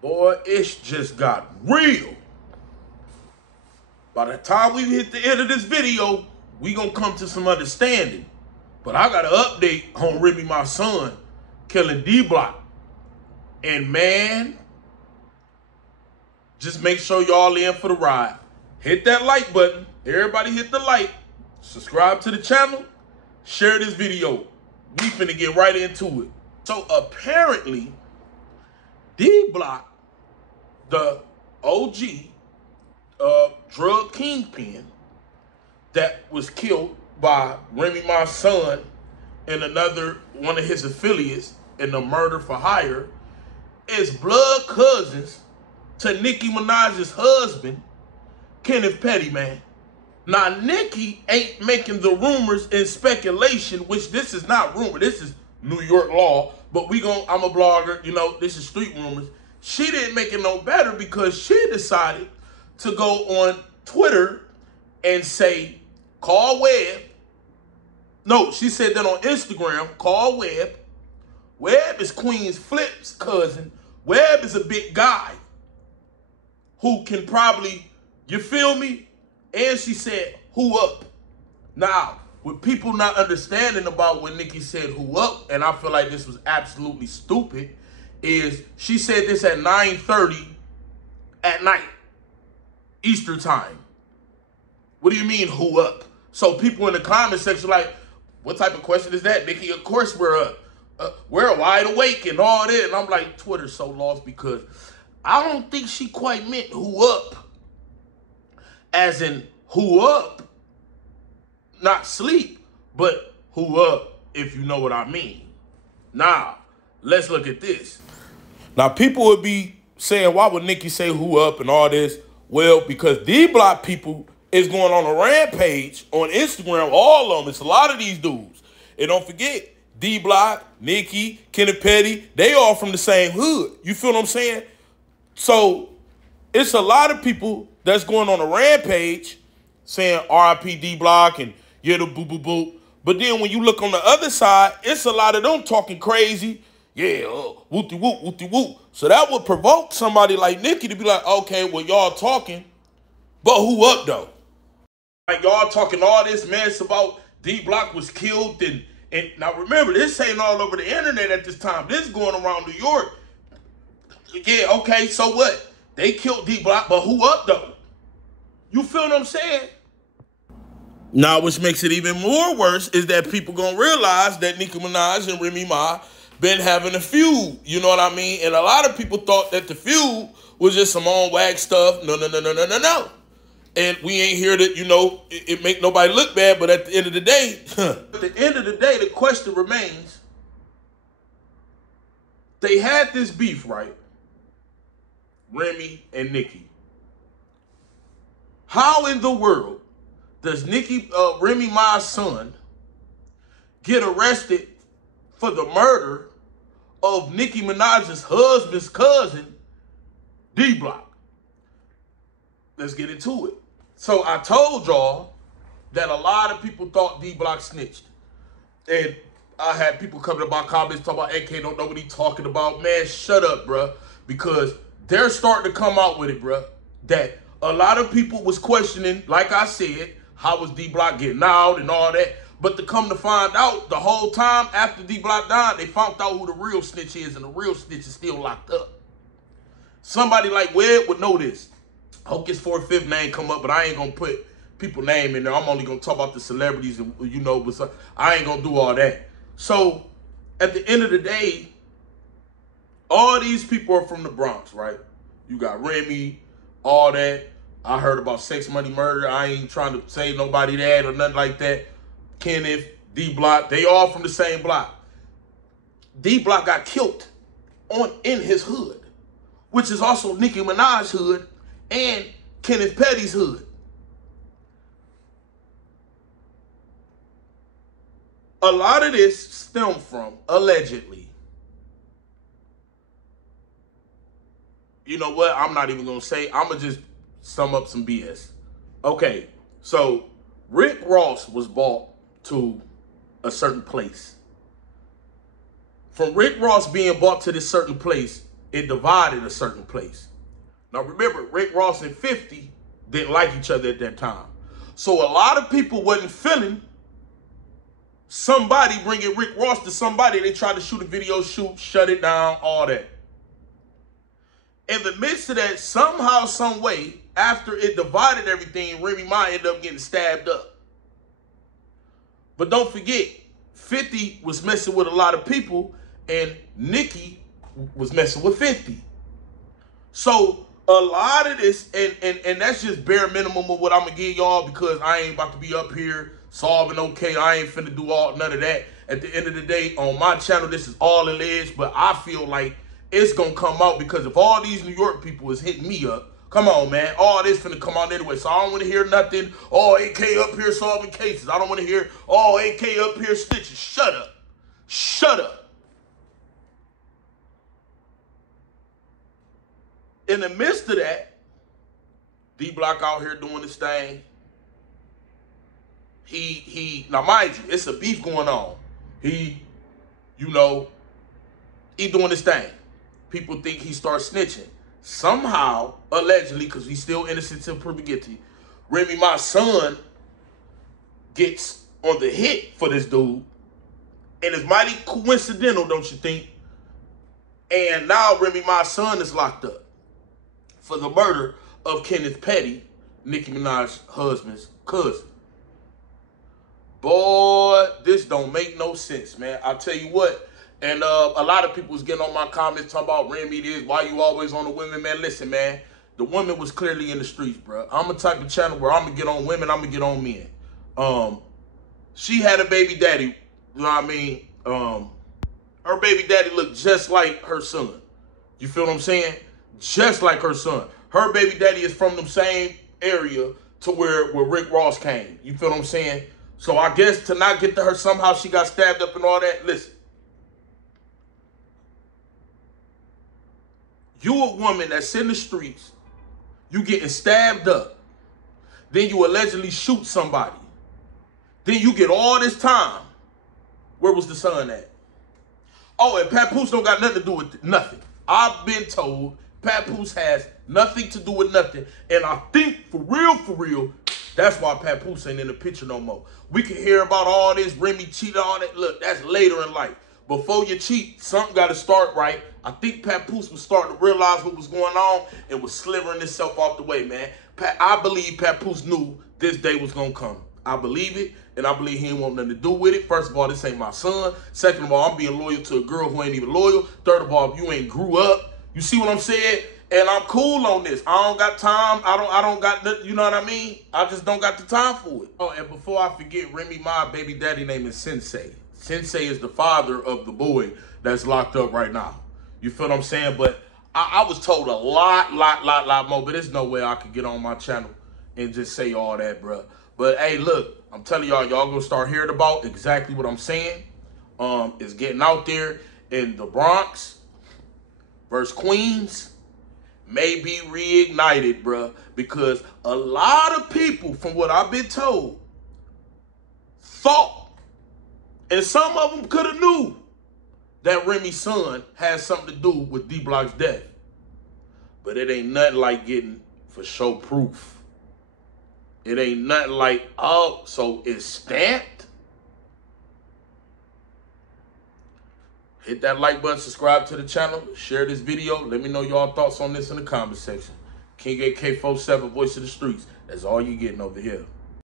Boy, it's just got real. By the time we hit the end of this video, we gonna come to some understanding. But I got an update on Remy, my son, killing DBlock. And man, just make sure y'all in for the ride. Hit that like button. Everybody hit the like. Subscribe to the channel. Share this video. We finna get right into it. So apparently, DBlock, the OG drug kingpin that was killed by Remy, my son, and another one of his affiliates in the murder for hire, is blood cousins to Nicki Minaj's husband, Kenneth Petty, man. Now, Nicki ain't making the rumors and speculation, which this is not rumor. This is New York law. But I'm a blogger, you know, this is street rumors. She didn't make it no better because she decided to go on Twitter and say, call Webb. No, she said that on Instagram, call Webb. Webb is Queen's Flip's cousin. Webb is a big guy who can probably, you feel me? And she said, who up? Now, with people not understanding about when Nicki said who up, and I feel like this was absolutely stupid, is she said this at 9:30 at night, Eastern time. What do you mean, who up? So people in the comment section like, what type of question is that, Nicki? Of course we're up. We're wide awake and all that. And I'm like, Twitter's so lost because I don't think she quite meant who up. As in, who up, not sleep, but who up, if you know what I mean. Now, let's look at this. Now, people would be saying, why would Nicki say who up and all this? Well, because DBlock people is going on a rampage on Instagram, all of them. It's a lot of these dudes. And don't forget, DBlock, Nicki, Kenneth Petty, they all from the same hood. You feel what I'm saying? So, it's a lot of people that's going on a rampage saying RIP DBlock and yeah, the boo boo boo. But then when you look on the other side, it's a lot of them talking crazy. Yeah, whoopty whoop, whoopty whoop. So that would provoke somebody like Nicki to be like, okay, well, y'all talking, but who up though? Like y'all talking all this mess about DBlock was killed and now remember, this ain't all over the internet at this time. This is going around New York. Yeah, okay, so what? They killed DBlock, but who up though? You feel what I'm saying? Now, which makes it even more worse is that people gonna realize that Nicki Minaj and Remy Ma been having a feud. You know what I mean? And a lot of people thought that the feud was just some on-wag stuff. No. And we ain't here to, you know, it make nobody look bad, but at the end of the day, the question remains, they had this beef, right? Remy and Nicki. How in the world does Remy Ma's son, get arrested for the murder of Nicki Minaj's husband's cousin, DBlock? Let's get into it. So I told y'all that a lot of people thought DBlock snitched. And I had people coming to my comments talking about, AK don't know what he's talking about. Man, shut up, bruh. Because they're starting to come out with it, bruh. That a lot of people was questioning, like I said, how was DBlock getting out and all that. But to come to find out, the whole time after DBlock died, they found out who the real snitch is, and the real snitch is still locked up. Somebody like Webb would know this. I hope his 4th, 5th name come up, but I ain't going to put people's name in there. I'm only going to talk about the celebrities, and you know, but I ain't going to do all that. So, at the end of the day, all these people are from the Bronx, right? You got Remy, all that. I heard about Sex Money Murder. I ain't trying to say nobody that or nothing like that. Kenneth, DBlock, they all from the same block. DBlock got killed in his hood, which is also Nicki Minaj's hood and Kenneth Petty's hood. A lot of this stemmed from, allegedly, you know what, I'm not even going to say, I'm going to just sum up some BS. Okay, so Rick Ross was bought to a certain place. From Rick Ross being bought to this certain place, it divided a certain place. Now remember, Rick Ross and 50 didn't like each other at that time. So a lot of people wasn't feeling somebody bringing Rick Ross to somebody. They tried to shoot a video shoot, shut it down, all that. In the midst of that, somehow, some way, after it divided everything, Remy Ma ended up getting stabbed up. But don't forget, 50 was messing with a lot of people, and Nicki was messing with 50. So a lot of this, and that's just bare minimum of what I'm gonna give y'all, because I ain't about to be up here solving okay. I ain't finna do none of that. At the end of the day, on my channel, this is all it is, but I feel like it's gonna come out, because if all these New York people is hitting me up, come on, man, all this finna come out anyway. So I don't want to hear nothing, oh, AK up here solving cases. I don't want to hear, oh, AK up here stitching. Shut up. Shut up. In the midst of that, DBlock out here doing this thing. Now mind you, it's a beef going on. He doing this thing. People think he starts snitching. Somehow, allegedly, because he's still innocent till proven guilty, Remy Ma's son gets on the hit for this dude. And it's mighty coincidental, don't you think? And now Remy Ma's son is locked up for the murder of Kenneth Petty, Nicki Minaj's husband's cousin. Boy, this don't make no sense, man. I'll tell you what. And a lot of people was getting on my comments talking about Remy this, why you always on the women, man. Listen, man, the woman was clearly in the streets, bro. I'm a type of channel where I'm going to get on women, I'm going to get on men. She had a baby daddy, you know what I mean? Her baby daddy looked just like her son. You feel what I'm saying? Just like her son. Her baby daddy is from the same area to where Rick Ross came. You feel what I'm saying? So I guess to not get to her, somehow she got stabbed up and all that. Listen. You a woman that's in the streets, you getting stabbed up, then you allegedly shoot somebody. Then you get all this time. Where was the son at? Oh, and Papoose don't got nothing to do with nothing. I've been told Papoose has nothing to do with nothing. And I think, for real, that's why Papoose ain't in the picture no more. We can hear about all this, Remy cheated, all that. Look, that's later in life. Before you cheat, something got to start right. I think Papoose was starting to realize what was going on and was slithering itself off the way, man. I believe Papoose knew this day was going to come. I believe it, and I believe he ain't want nothing to do with it. First of all, this ain't my son. Second of all, I'm being loyal to a girl who ain't even loyal. Third of all, if you ain't grew up, you see what I'm saying? And I'm cool on this. I don't got time. I don't got nothing, you know what I mean? I just don't got the time for it. Oh, and before I forget, Remy Ma baby daddy name is Sensei. Sensei is the father of the boy that's locked up right now. You feel what I'm saying? But I was told a lot more, but there's no way I could get on my channel and just say all that, bro. But hey, look, I'm telling y'all gonna start hearing about exactly what I'm saying. It's getting out there, in the Bronx versus Queens may be reignited, bro, because a lot of people, from what I've been told, thought, and some of them could have knew, that Remy's son has something to do with DBlock's death. But it ain't nothing like getting for show proof. It ain't nothing like, oh, so it's stamped? Hit that like button, subscribe to the channel, share this video. Let me know y'all thoughts on this in the comment section. King AK47, voice of the streets. That's all you getting over here.